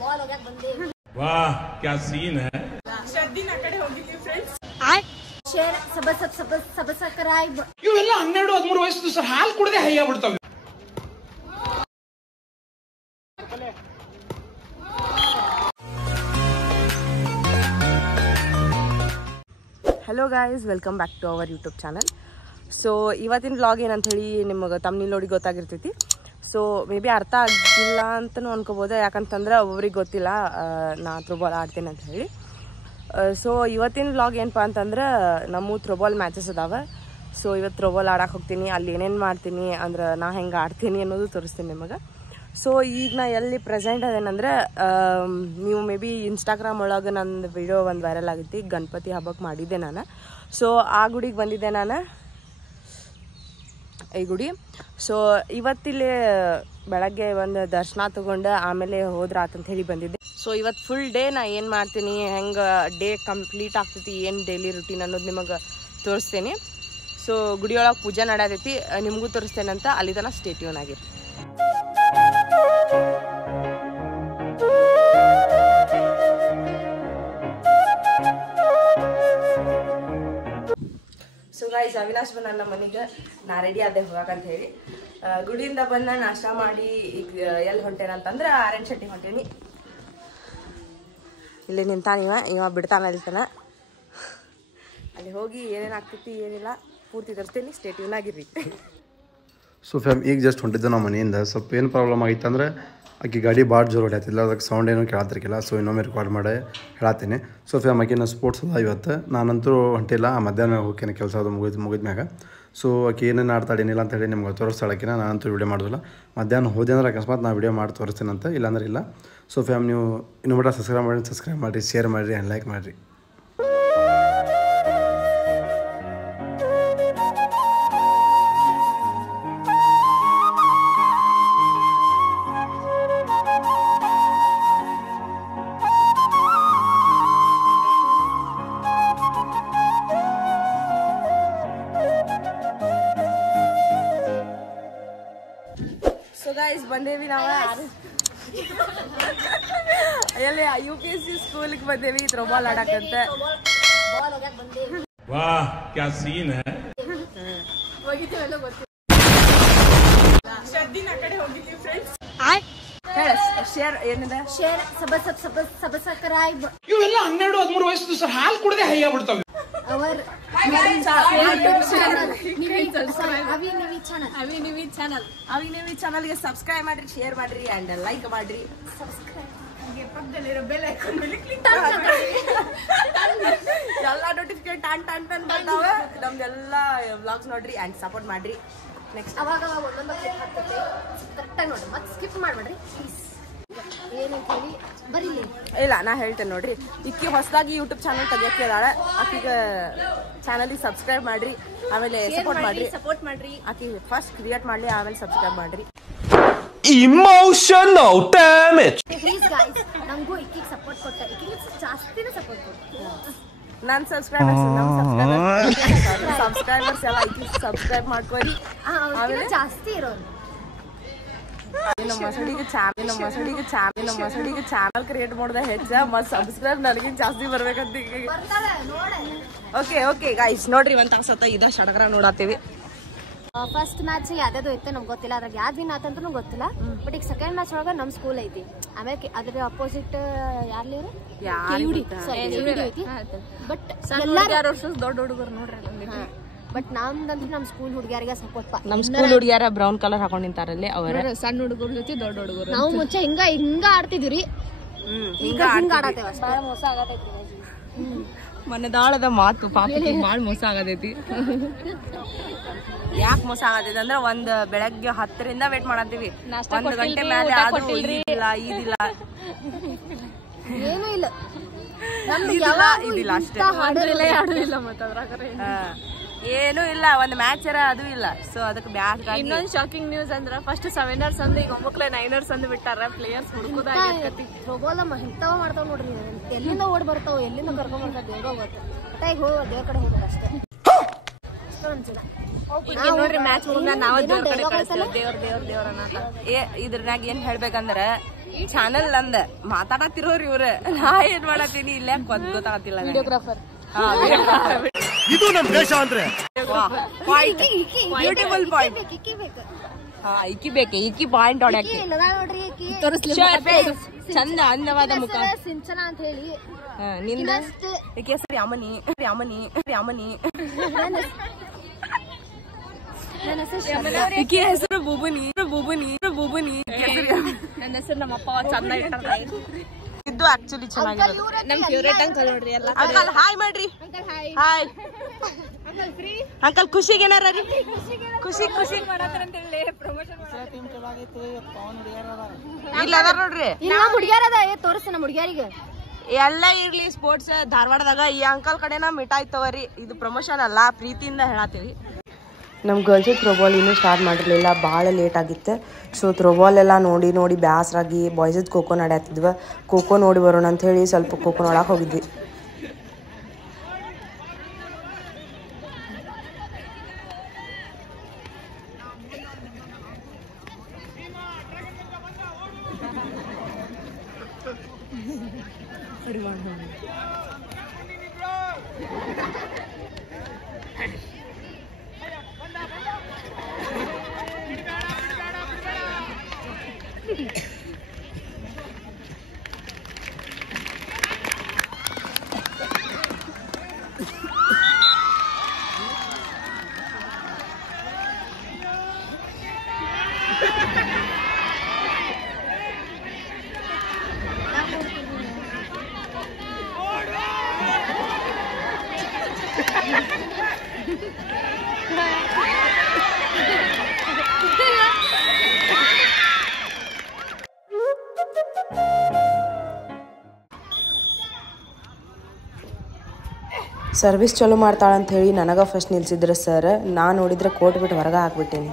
Ball ಹೋಗ್ಯಾಕ ಬಂದೇವಿ. वाह क्या scene है. ಶರ್ದಿನ ಆ ಕಡೆ ಹೋಗಿದ್ವಿ ಫ್ರೆಂಡ್ಸ್. ಶೇರ್ ಸಬ್ಸ್ಕ್ರೈಬ್ ಇವೆಲ್ಲ 12-13 ವಯಸ್ಸು ಸರ್ ಹಾಲು ಕುಡದೆ ಹೈ ಆಗ್ಬಿಡ್ತಾವೆ. Hello guys, welcome back to our YouTube channel. So ಇವತ್ತಿನ ವ್ಲಾಗ್ ಏನಂತ ಹೇಳಿ ನಿಮಗೆ ತಮ್ಮನೇಲಿ ನೋಡಿ ಗೊತ್ತಾಗಿರ್ತೈತಿ. ಸೊ ಮೇ ಬಿ ಅರ್ಥ ಆಗಿಲ್ಲ ಅಂತಲೂ ಅನ್ಕೋಬೋದು, ಯಾಕಂತಂದ್ರೆ ಒಬ್ಬೊಬ್ರಿಗೆ ಗೊತ್ತಿಲ್ಲ ನಾ ಥ್ರೋಬಾಲ್ ಆಡ್ತೇನೆ ಅಂತ ಹೇಳಿ. ಸೊ ಇವತ್ತಿನ ವ್ಲಾಗ್ ಏನಪ್ಪ ಅಂತಂದ್ರೆ ನಮ್ಮ ಥ್ರೋಬಾಲ್ ಮ್ಯಾಚಸ್ ಅದಾವೆ. ಸೊ ಇವತ್ತು ಥ್ರೋಬಾಲ್ ಆಡಕ್ಕೆ ಹೋಗ್ತೀನಿ, ಅಲ್ಲಿ ಏನೇನು ಮಾಡ್ತೀನಿ ಅಂದ್ರೆ ನಾ ಹೆಂಗೆ ಆಡ್ತೀನಿ ಅನ್ನೋದು ತೋರಿಸ್ತೀನಿ ನಿಮಗೆ. ಸೊ ಈಗ ನಾ ಎಲ್ಲಿ ಪ್ರೆಸೆಂಟ್ ಅದೇನಂದ್ರೆ, ನೀವು ಮೇ ಬಿ ಇನ್ಸ್ಟಾಗ್ರಾಮ್ ಒಳಗೆ ನಂದು ವಿಡಿಯೋ ಒಂದು ವೈರಲ್ ಆಗಿತ್ತು, ಗಣಪತಿ ಹಬ್ಬಕ್ಕೆ ಮಾಡಿದ್ದೆ ನಾನು. ಸೊ ಆ ಗುಡಿಗೆ ಬಂದಿದ್ದೆ ನಾನು, ಈ ಗುಡಿ. ಸೊ ಇವತ್ತಿಲ್ಲಿ ಬೆಳಗ್ಗೆ ಒಂದು ದರ್ಶನ ತಗೊಂಡು ಆಮೇಲೆ ಹೋದ್ರಾತಂತ ಹೇಳಿ ಬಂದಿದ್ದೆ. ಸೊ ಇವತ್ತು ಫುಲ್ ಡೇ ನಾ ಏನು ಮಾಡ್ತೀನಿ, ಹೆಂಗೆ ಡೇ ಕಂಪ್ಲೀಟ್ ಆಗ್ತೈತಿ, ಏನು ಡೈಲಿ ರುಟೀನ್ ಅನ್ನೋದು ನಿಮಗೆ ತೋರಿಸ್ತೀನಿ. ಸೊ ಗುಡಿಯೊಳಗೆ ಪೂಜೆ ನಡೆಯತೈತಿ, ನಿಮಗೂ ತೋರಿಸ್ತೇನಂತ. ಅಲ್ಲಿ ತನಕ ಸ್ಟೇ ಟ್ಯೂನ್ ಆಗಿರಿ. ಸೊ ಗೈಸ್, ಅವಿನಾಶ್ ಬಂದ ನಮ್ಮ ಮನೆಗೆ, ನಾ ರೆಡಿ ಆದೆ ಹೋಗಕ್ಕಂತ ಹೇಳಿ. ಗುಡಿಯಿಂದ ಬಂದ ನಾಷ್ಟ ಮಾಡಿ ಈಗ ಎಲ್ಲಿ ಹೊಂಟೇನಂತಂದ್ರೆ ಆರೆಂಜ್ ಶೆಟ್ಟಿ ಹೊಂಟೇನಿ. ಇಲ್ಲಿ ನಿಂತಾನ ಇವ ಬಿಡ್ತಾನ ಇಲ್ತಾನ. ಅಲ್ಲಿ ಹೋಗಿ ಏನೇನು ಆಗ್ತೈತಿ ಏನಿಲ್ಲ ಪೂರ್ತಿ ತೋರಿಸ್ತೀನಿ, ಸ್ಟೇ ಟ್ಯೂನ್ ಆಗಿರ್ರಿ. ಸೊ ಫ್ಯಾಮ್ ಈಗ ಜಸ್ಟ್ ಹೊಂಟಿದ್ದು ನಮ್ಮ ಮನೆಯಿಂದ. ಸ್ವಲ್ಪ ಏನು ಪ್ರಾಬ್ಲಮ್ ಆಗಿತ್ತು ಅಂದರೆ ಆಕೆ ಗಾಡಿ ಭಾಳ ಜೋರು ಹೊಡ್ಯಾತಿಲ್ಲ, ಅದಕ್ಕೆ ಸೌಂಡ್ ಏನೂ ಕೇಳತ್ತಿರ್ಕಿಲ್ಲ. ಸೊ ಇನ್ನೊಮ್ಮೆ ರೆಕಾರ್ಡ್ ಮಾಡಿ ಹೇಳತ್ತೀನಿ. ಸೊ ಫ್ಯಾಮ್ ಆಕಿನ ಸ್ಪೋರ್ಟ್ಸ್ ಅದ ಇವತ್ತು, ನಾನಂತೂ ಹೊಂಟಿಲ್ಲ. ಮಧ್ಯಾಹ್ನ ಹೋಗ್ತೇನೆ, ಕೆಲಸ ಅದು ಮುಗಿದ್ಮ್ಯಾಗ. ಸೊ ಆಕೆ ಏನೇನು ಆಡ್ತಾಳೆ ಏನಿಲ್ಲ ಅಂತ ಹೇಳಿ ನಿಮ್ಗೆ ತೋರಿಸ್ತಾಳಕಿನ, ನಾನಂತೂ ವೀಡಿಯೋ ಮಾಡೋದಿಲ್ಲ. ಮಧ್ಯಾಹ್ನ ಹೋದೆ ಅಂದ್ರೆ ಅಕಸ್ಮಾತ್ ನಾನು ವೀಡಿಯೋ ಮಾಡಿ ತೋರಿಸ್ತೀನಂತ, ಇಲ್ಲಾಂದ್ರೆ ಇಲ್ಲ. ಸೊ ಫ್ಯಾಮ್ ನೀವು ಇನ್ನೂ ಮಟ್ಟ ಸಬ್ಸ್ಕ್ರೈಬ್ ಮಾಡಿರಿ, ಶೇರ್ ಮಾಡಿರಿ ಆ್ಯಂಡ್ ಲೈಕ್ ಮಾಡಿರಿ. ಸೊ ಗೈಸ್, ಬಂದೇವಿ ನಾವು ಎಲ್ಲಿ UPSC ಸ್ಕೂಲಿಗೆ ಬಂದೇವಿ ಥ್ರೋಬಾಲ್ ಆಡಕ್ಕಂತ. ಬಾಲ್ ಹೋಗ್ಯಾಕ ಬಂದೇವಿ. वाह क्या सीन है. ಹೋಗಿದ್ದೀವಲ್ಲ ಗೊತ್ತಿಲ್ಲ. ಶರ್ದಿನ ಆ ಕಡೆ ಹೋಗಿದ್ವಿ ಫ್ರೆಂಡ್ಸ್. ಹೇಳ ಶೇರ್ ಏನಿದೆ, ಶೇರ್ ಸಬ್ಸ್ಕ್ರೈಬ್ ಇವೆಲ್ಲ 12-13 ವಯಸ್ಸು ಸರ್ ಹಾಲು ಕುಡದೆ ಹೈ ಆಗ್ಬಿಡ್ತಾವೆ. ಅವರ್ ಅವಿನಿವಿ ಚಾನಲ್ಗೆ ಸಬ್ಸ್ಕ್ರೈಬ್ ಮಾಡ್ರಿ, ಶೇರ್ ಮಾಡ್ರಿ ಅಂಡ್ ಲೈಕ್ ಮಾಡ್ರಿ. ಎಲ್ಲ ನೋಟಿಫಿಕೇಶನ್ ಟನ್ ಬರ್ತಾವೆ. ನಮ್ದೆಲ್ಲ ವ್ಲಾಗ್ಸ್ ನೋಡ್ರಿ ಅಂಡ್ ಸಪೋರ್ಟ್ ಮಾಡ್ರಿ. ನೆಕ್ಸ್ಟ್ ಅವಾಗ ಒಂದೊಂದು ಕ್ಲಿಪ್ ಹಾಕ್ತೈತೆ, ಕರೆಕ್ಟಾಗಿ ನೋಡ್ರಿ, ಮತ್ತೆ ಸ್ಕಿಪ್ ಮಾಡ್ಬೇಡ್ರಿ ಪ್ಲೀಸ್. ಏನಂತ ಹೇಳಿ ಬರೀಲಿ ಇಲ್ಲ, ನಾ ಹೇಳ್ತೇನೆ ನೋಡ್ರಿ. ಈಕಿ ಹೊಸದಾಗಿ ಯೂಟ್ಯೂಬ್ ಚಾನಲ್ ತೆಗಿಯೋದಾಳೆ, ಆಕಿಗೆ ಚಾನಲ್ಗೆ ಸಬ್ಸ್ಕ್ರೈಬ್ ಮಾಡ್ರಿ, ಆಮೇಲೆ ಸಪೋರ್ಟ್ ಮಾಡ್ರಿ. ಆಕಿ ಫಸ್ಟ್ ಕ್ರಿಯೇಟ್ ಮಾಡ್ಲಿ, ಆಮೇಲೆ ಸಬ್ಸ್ಕ್ರೈಬ್ ಮಾಡ್ರಿ. Emotional damage. ಪ್ಲೀಸ್ ಗೈಸ್, ನಮಗೂ ಇಕ್ಕಿಗೆ ಸಪೋರ್ಟ್ ಕೊಡ್ತಾರೆ, ಇಕ್ಕಿಗೆ ಜಾಸ್ತಿನೇ ಸಪೋರ್ಟ್ ಕೊಡ್ತಾರೆ. ನನ್ನ ಸಬ್ಸ್ಕ್ರೈಬರ್ಸ್ ಎಲ್ಲ ಐತಿ, ಸಬ್ಸ್ಕ್ರೈಬ್ ಮಾಡ್ಕೊರಿ. ಆಮೇಲೆ ಜಾಸ್ತಿ ಇರೋರು ನಮ್ಮ ಮಸಡಿಗೆ ಚಾನಲ್ ಕ್ರಿಯೇಟ್ ಮಾಡಿದ ಹೆಚ್ಚ, ಮತ್ತು ಸಬ್ಸ್ಕ್ರೈಬ್ ನನಗೆ ಜಾಸ್ತಿ ಬರ್ಬೇಕಂತ. ಬರ್ತಾರೆ ನೋಡೆ. ಓಕೆ ಗೈಸ್, ನೋಡ್ರಿ ಒಂದ್ ತಾಸತ್ತ ಇದ ಸಡಗರ ನೋಡತ್ತೀವಿ. ಫಸ್ಟ್ ಮ್ಯಾಚ್ ಯಾವ್ದು ಇತ್ತು ನಮ್ಗೆ ಗೊತ್ತಿಲ್ಲ, ಅದ್ರಾಗ ಯಾವ್ದು ವಿನ್ ಆತಂತೂ ಗೊತ್ತಿಲ್ಲ. ಬಟ್ ಈಗ ಸೆಕೆಂಡ್ ಮ್ಯಾಚ್ ಒಳಗ ನಮ್ ಸ್ಕೂಲ್ ಐತಿ, ಆಮೇಲೆ ಅದ್ರ ಅಪೋಸಿಟ್ ಯಾರ್ಲಿ ಐತಿ. ಬಟ್ ದೊಡ್ಡ ಹುಡುಗರು ನೋಡ್ರಿ. ಬಟ್ ನಮ್ದಂತೂ ನಮ್ ಸ್ಕೂಲ್ ಹುಡುಗಿಯರಿಗೆ ಸಪೋರ್ಟ್. ನಮ್ ಸ್ಕೂಲ್ ಹುಡುಗಿಯರ ಬ್ರೌನ್ ಕಲರ್ ಹಾಕೊಂಡ್ ನಿಂತಾರಲ್ಲಿ, ಅವರ ಸಣ್ಣ ಹುಡುಗರ ಜೊತೆ ದೊಡ್ಡ ಹುಡುಗರು. ನಾವು ಮುಂಚೆ ಹಿಂಗ ಆಡ್ತಿದ್ವಿ, ಈಗ ಆಡತ್ತೇವ. ಮೋಸ ಆಗತೈತಿ ಮನದಾಳದ ಮಾತು, ಪಾಪ ಬಾಳ್ ಮೋಸ ಆಗತೈತಿ. ಯಾಕೆ ಮೋಸ ಆಗತೈತಿ ಅಂದ್ರೆ, ಒಂದ್ ಬೆಳಗ್ಗೆ 10ರಿಂದ ವೇಟ್ ಮಾಡತ್ತೀವಿ, 1 ಗಂಟೆ ಮೇಲೆ ಅದು ಇದಿಲ್ಲ ಏನೂ ಇಲ್ಲ ಇದಿಲ್ಲ ಅಷ್ಟೇ, ಏನೂ ಇಲ್ಲ. ಒಂದ್ ಮ್ಯಾಚ್ ಅದು ಇಲ್ಲ. ಸೊ ಅದಕ್ಕೆ ಬ್ಯಾಕ್. ಇನ್ನೊಂದು ಶಾಕಿಂಗ್ ನ್ಯೂಸ್ ಅಂದ್ರ, ಫಸ್ಟ್ 7ers ಅಂದ್ ಈಗ ಒಮ್ಮಕ್ಲೆ 9ers ಅಂದ್ ಬಿಟ್ಟಾರ. ಪ್ಲೇಯರ್ಸ್ ಹುಡುಕುದಾಗೈತಿ. ಥ್ರೋಬಾಲ್ ಇಂಥವ ಮಾಡ್ತಾವ ನೋಡ್ರಿ, ಎಲ್ಲಿಂದ ಓಡ್ ಬರ್ತಾವ, ಎಲ್ಲಿಂದ ಕರ್ಕೊಂಡ್ ಬರ್ತಾವ, ದೇವ್ರ ಗೊತ್ತ. ಈಗ ಹೋಗ ದೇವ್ರ ಕಡೆ ಹೋಗ್ಬೇಕು ಅಷ್ಟೇ. ಈಗ ನೋಡ್ರಿ ಮ್ಯಾಚ್ ಮುಗಿದ ನಾವ ದೇವ್ರ ಕಡೆ ಕಳಿಸ್ತೇವೆ ದೇವ್ರ ಅನ್ನತ. ಇದ್ರಾಗ ಏನ್ ಹೇಳ್ಬೇಕಂದ್ರ ಚಾನಲ್ ಅಂದ ಮಾತಾಡತ್ತಿರೋರಿ ಇವ್ರ, ನಾ ಏನ್ ಮಾಡತ್ತೀನಿ ಇಲ್ಲೇ ಗೊತ್ತಾಗತ್ತಿಲ್ಲ. ವಿಡಿಯೋಗ್ರಾಫರ್ ಇದು ನಮ್ ದೇಶ ಅಂದ್ರೆ ಬ್ಯೂಟಿಫುಲ್ ಪಾಯಿಂಟ್. ಈಕಿ ಪಾಯಿಂಟ್ ಹೊಡ್ಯಾಕಿ ಚಂದ ಅಂದವಾದ ಮುಖ ಸಿಂಚನ ಅಂತ ಹೇಳಿ. ನಿಂದ ಈಕಿ ಹೆಸರು ಯಾಮನಿ. ಈಕಿ ಹೆಸರು ಬೂಬುನಿ. ನನ್ನ ಹೆಸರು ನಮ್ಮಪ್ಪ ಚಂದ ಇಟ್ಟಾರ. ಇದು ಆಕ್ಚುಲಿ ಚೆನ್ನಾಗಿರೋದು. ನಮ್ ಫೇವ್ರೇಟ್ ಅಂಕಲ್ ನೋಡ್ರಿ ಎಲ್ಲ. ಅಂಕಲ್ ಹಾಯ್ ಮಾಡ್ರಿ. Hi uncle. ಖುಷಿಗೆ ಏನಾರ ಖುಷಿ ಇಲ್ಲ ಅದಾರ ನೋಡ್ರಿ. ಇಲ್ಲ ಹುಡುಗ್ಯಾರದ ತೋರಿಸ್ತ ನಮ್ಮ ಹುಡುಗ್ಯಾರಿಗೆ ಎಲ್ಲ ಇರ್ಲಿ ಸ್ಪೋರ್ಟ್ಸ್ ಧಾರವಾಡದಾಗ ಈ ಅಂಕಲ್ ಕಡೆನ ಮಿಠಾಯಿ ತಗೋರಿ. ಇದು ಪ್ರಮೋಷನ್ ಅಲ್ಲ, ಪ್ರೀತಿಯಿಂದ ಹೇಳತ್ತೀವಿ. ನಮ್ಮ ಗರ್ಲ್ಸಿಗೆ ಥ್ರೋಬಾಲ್ ಇನ್ನೂ ಸ್ಟಾರ್ಟ್ ಮಾಡಿರಲಿಲ್ಲ, ಭಾಳ ಲೇಟ್ ಆಗಿತ್ತು. ಸೊ ಥ್ರೋಬಾಲ್ ಎಲ್ಲ ನೋಡಿ ಬ್ಯಾಸರಾಗಿ ಬಾಯ್ಸದ್ ಖೋಖೋ ನಡೆಯತ್ತಿದ್ವಿ. ಖೋಖೋ ನೋಡಿ ಬರೋಣ ಅಂತ ಹೇಳಿ ಸ್ವಲ್ಪ ಖೋಖೋ ನೋಡಕ್ಕೆ ಹೋಗಿದ್ವಿ. ಸರ್ವಿಸ್ ಚಲೋ ಮಾಡ್ತಾಳಂತ ಹೇಳಿ ನನಗೆ ಫಸ್ಟ್ ನಿಲ್ಸಿದ್ರು ಸರ್. ನಾ ನೋಡಿದ್ರೆ ಕೋಟ್ ಬಿಟ್ಟು ಹೊರಗೆ ಹಾಕ್ಬಿಟ್ಟೀನಿ.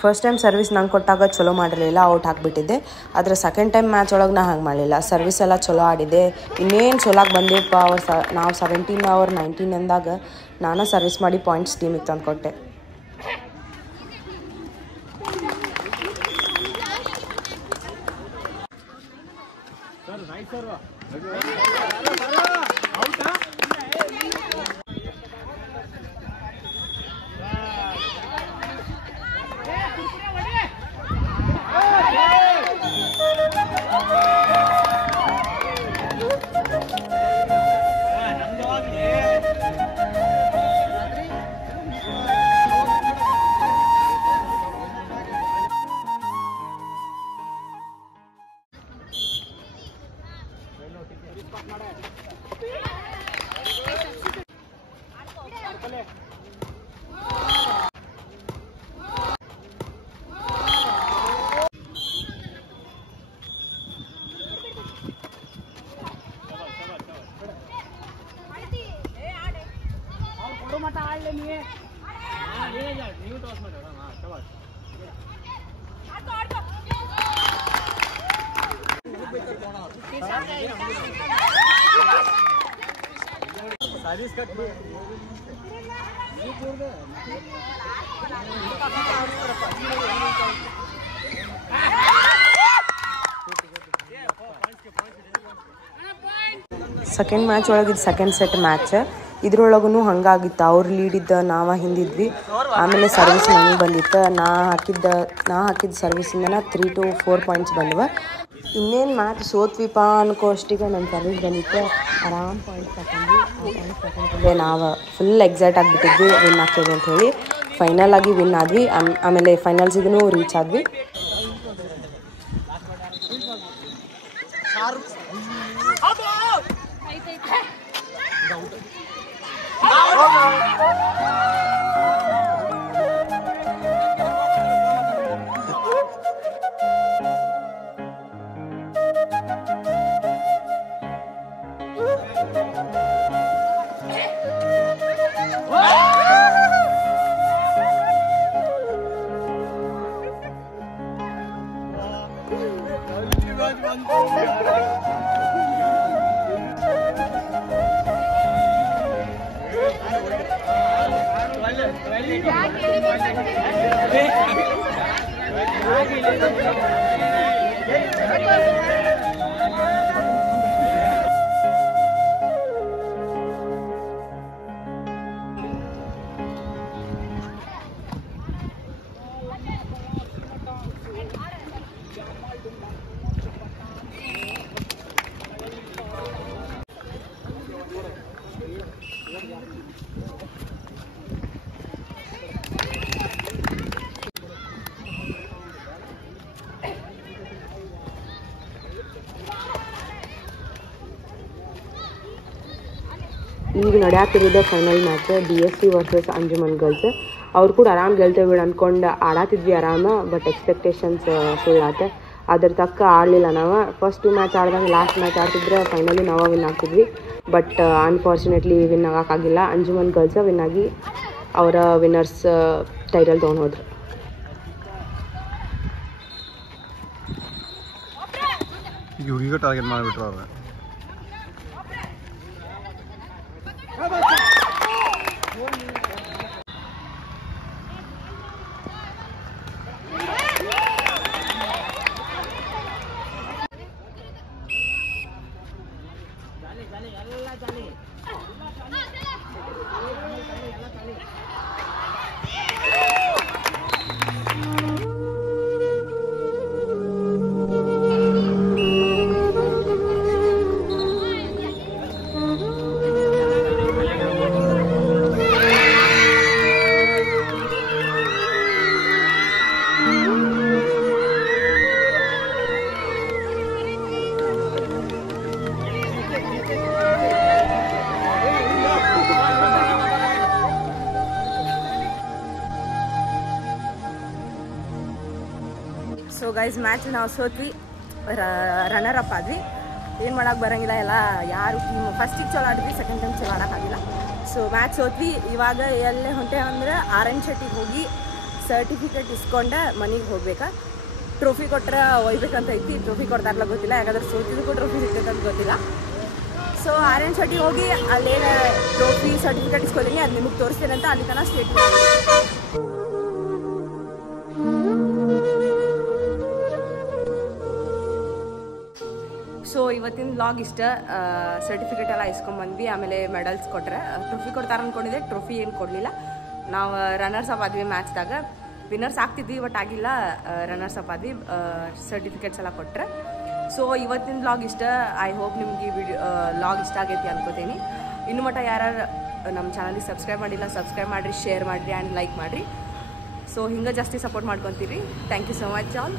ಫಸ್ಟ್ ಟೈಮ್ ಸರ್ವಿಸ್ ನಂಗೆ ಕೊಟ್ಟಾಗ ಚಲೋ ಮಾಡಿರಲಿಲ್ಲ, ಔಟ್ ಹಾಕಿಬಿಟ್ಟಿದ್ದೆ. ಆದರೆ ಸೆಕೆಂಡ್ ಟೈಮ್ ಮ್ಯಾಚ್ ಒಳಗೆ ನಾ ಹಂಗೆ ಮಾಡಲಿಲ್ಲ. ಸರ್ವಿಸ್ ಎಲ್ಲ ಚಲೋ ಆಡಿದೆ. ಇನ್ನೇನು ಚಲೋಗಿ ಬಂದಿವಪ್ಪ. ನಾವು 17 or 19 ಅಂದಾಗ ನಾನು ಸರ್ವಿಸ್ ಮಾಡಿ ಪಾಯಿಂಟ್ಸ್ ಟೀಮಿಗೆ ತಂದು ಕೊಟ್ಟೆ. ಸೆಕೆಂಡ್ ಮ್ಯಾಚ್ ಒಳಗಿದ್ದು ಸೆಕೆಂಡ್ ಸೆಟ್ ಮ್ಯಾಚ್. ಇದ್ರೊಳಗೂ ಹಂಗಾಗಿತ್ತು. ಅವ್ರು ಲೀಡಿದ್ದ ನಾವು ಹಿಂದಿದ್ವಿ. ಆಮೇಲೆ ಸರ್ವಿಸ್ ನನಗೆ ಬಂದಿತ್ತು. ನಾ ಹಾಕಿದ ಸರ್ವಿಸಿಂದ 3 to 4 ಪಾಯಿಂಟ್ಸ್ ಬಂದವು. ಇನ್ನೇನು ಮ್ಯಾಚ್ ಸೋತ್ವಿಪ ಅನ್ಕೋ ಅಷ್ಟಿಗೆ ನನ್ನ ಸರ್ವಿಸ್ ಬಂದಿತ್ತು. ಆರಾಮ್ ಪಾಯಿಂಟ್ಸ್ ಹಾಕೊಂಡ್ವಿ. ನಾವು ಫುಲ್ ಎಕ್ಸೈಟ್ ಆಗಿಬಿಟ್ಟಿದ್ವಿ ವಿನ್ ಆಗ್ತದೆ ಅಂತ ಹೇಳಿ. ಫೈನಲ್ ಆಗಿ ವಿನ್ ಆದ್ವಿ. ಆಮೇಲೆ ಫೈನಲ್ಸಿಗೂ ರೀಚ್ ಆದ್ವಿ. ಈಗ ನಡೆಯತ್ತಿರೋದು final match DSC versus Anjuman girls. ಅವ್ರು ಕೂಡ ಆರಾಮ್ ಗೆಲ್ತೇವೆ ಬಿಡು ಅಂದ್ಕೊಂಡು ಆಡಾತಿದ್ವಿ ಆರಾಮ. ಬಟ್ ಎಕ್ಸ್ಪೆಕ್ಟೇಷನ್ಸ್ ಸುಳ್ಳಾತೆ. ಅದ್ರ ತಕ್ಕ ಆಡಲಿಲ್ಲ ನಾವು. ಫಸ್ಟ್ 2 ಮ್ಯಾಚ್ ಆಡ್ದಂಗೆ ಲಾಸ್ಟ್ ಮ್ಯಾಚ್ ಆಡ್ತಿದ್ರೆ ಫೈನಲಿ ನಾವು ವಿನ್ ಆಗ್ತಿದ್ವಿ. ಬಟ್ ಅನ್ಫಾರ್ಚುನೇಟ್ಲಿ ವಿನ್ ಆಗೋಕ್ಕಾಗಿಲ್ಲ. ಅಂಜುಮನ್ ಗರ್ಲ್ಸ್ ವಿನ್ ಆಗಿ ಅವರ ವಿನ್ನರ್ಸ್ ಟೈಟಲ್ ತೊಗೊಂಡು ಹೋದ್ರು. ಈಗ ಟಾರ್ಗೆಟ್ ಮಾಡಿಬಿಟ್ರು ಅವ್ರು. ಸೊ ಗೈಸ್ ಮ್ಯಾಚ್ ನಾವು ಸೋತ್ವಿ, ರನ್ನರ್ ಅಪ್ ಆದ್ವಿ. ಏನು ಮಾಡೋಕೆ ಬರೋಂಗಿಲ್ಲ. ಎಲ್ಲ ಯಾರು ಟೀಮ್ ಫಸ್ಟಿಗೆ ಚಲೋ ಆಡಿದ್ವಿ, ಸೆಕೆಂಡ್ ಟೈಮ್ ಚಲೋ ಆಡೋಕ್ಕಾಗಿಲ್ಲ. So match ಸೋತ್ವಿ. ಇವಾಗ ಎಲ್ಲೇ ಹೊಂಟೆ ಅಂದ್ರೆ ಆರ್.ಎನ್. ಶೆಟ್ಟಿಗೆ ಹೋಗಿ ಸರ್ಟಿಫಿಕೇಟ್ ಇಸ್ಕೊಂಡೆ ಮನೆಗೆ ಹೋಗ್ಬೇಕಾ. ಟ್ರೋಫಿ ಕೊಟ್ಟರೆ ಒಯ್ಬೇಕಂತ ಐತಿ. ಟ್ರೋಫಿ ಕೊಡ್ತಾರಲ್ಲ ಗೊತ್ತಿಲ್ಲ, ಯಾಕಂದ್ರೆ ಸೋತಿದ್ದಕ್ಕೂ ಟ್ರೋಫಿ ಸಿಗ್ತೈತೆ ಅಂತ ಗೊತ್ತಿಲ್ಲ. So R N. ಶೆಟ್ಟಿಗೆ ಹೋಗಿ ಅಲ್ಲೇನು ಟ್ರೋಫಿ ಸರ್ಟಿಫಿಕೇಟ್ ಇಸ್ಕೊತೀನಿ, ಅದು ನಿಮಗೆ ತೋರಿಸ್ತೇನೆ ಅಂತ ಅಲ್ಲಿ ತನಕ ಸ್ಟೇಟ್ ಸೊ ಇವತ್ತಿನ ವ್ಲಾಗ್ ಇಷ್ಟ. ಸರ್ಟಿಫಿಕೇಟ್ ಎಲ್ಲ ಇಸ್ಕೊಂಡ್ಬಂದ್ವಿ, ಆಮೇಲೆ ಮೆಡಲ್ಸ್ ಕೊಟ್ಟರೆ. ಟ್ರೋಫಿ ಕೊಡ್ತಾರೆ ಅಂದ್ಕೊಂಡಿದ್ದೆ, ಟ್ರೋಫಿ ಏನು ಕೊಡಲಿಲ್ಲ. ನಾವು ರನ್ನರ್ಸ್ ಅಪ್ ಆದ್ವಿ ಮ್ಯಾಚ್ದಾಗ. ವಿನ್ನರ್ಸ್ ಆಗ್ತಿದ್ವಿ ಬಟ್ ಆಗಿಲ್ಲ, ರನ್ನರ್ಸ್ ಅಪ್ ಆದ್ವಿ. ಸರ್ಟಿಫಿಕೇಟ್ಸ್ ಎಲ್ಲ ಕೊಟ್ಟರೆ. ಸೊ ಇವತ್ತಿನ ವ್ಲಾಗ್ ಇಷ್ಟ. ಐ ಹೋಪ್ ನಿಮ್ಗೆ ಈ ವ್ಲಾಗ್ ಇಷ್ಟ ಆಗೈತಿ ಅನ್ಕೋತೀನಿ. ಇನ್ನು ಮಟ್ಟ ಯಾರು ನಮ್ಮ ಚಾನಲಿಗೆ ಸಬ್ಸ್ಕ್ರೈಬ್ ಮಾಡಿಲ್ಲ, ಸಬ್ಸ್ಕ್ರೈಬ್ ಮಾಡಿರಿ, ಶೇರ್ ಮಾಡಿರಿ ಆ್ಯಂಡ್ ಲೈಕ್ ಮಾಡಿರಿ. ಸೊ ಹಿಂಗೆ ಜಾಸ್ತಿ ಸಪೋರ್ಟ್ ಮಾಡ್ಕೊತೀರಿ. Thank you so much all.